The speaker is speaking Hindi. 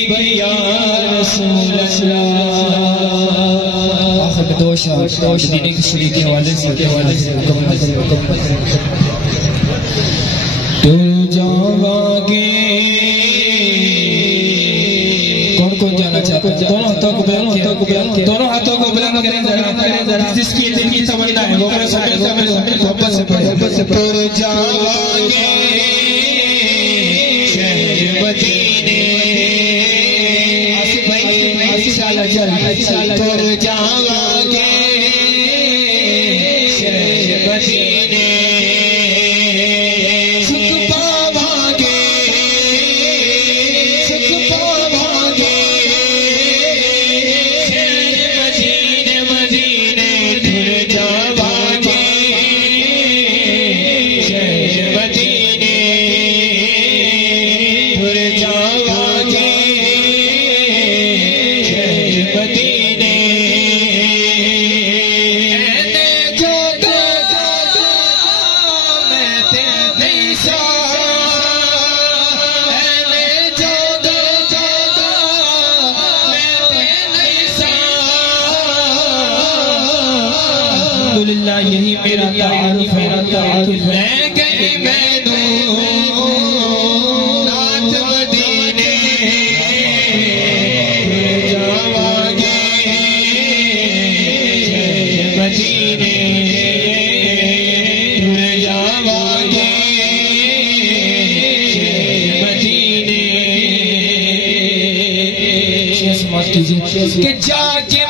या रसूल अल्लाह। आखिर दो शाह दीनी की शरीक के हवाले से तुम जाओगे। कौन जाना चाहता है? दोनों हाथों को बुलंद करें जरा। जिसकी दिल की तमन्ना है वो मोहब्बत से पढ़े। तुम जाओगे शहर मदीने, तुम जाओगे शहर मदीने, सुख पाओगे शहर मदीने मदीने, तुम जाओगे शहर मदीने, तुम जाओगे शहर मदीने। अल्हम्दुलिल्लाह यही मेरा तारुफ है। मैं गए मैनू नाथ मदीने, जावागे मदीने, जावागे मदीने। कि जाके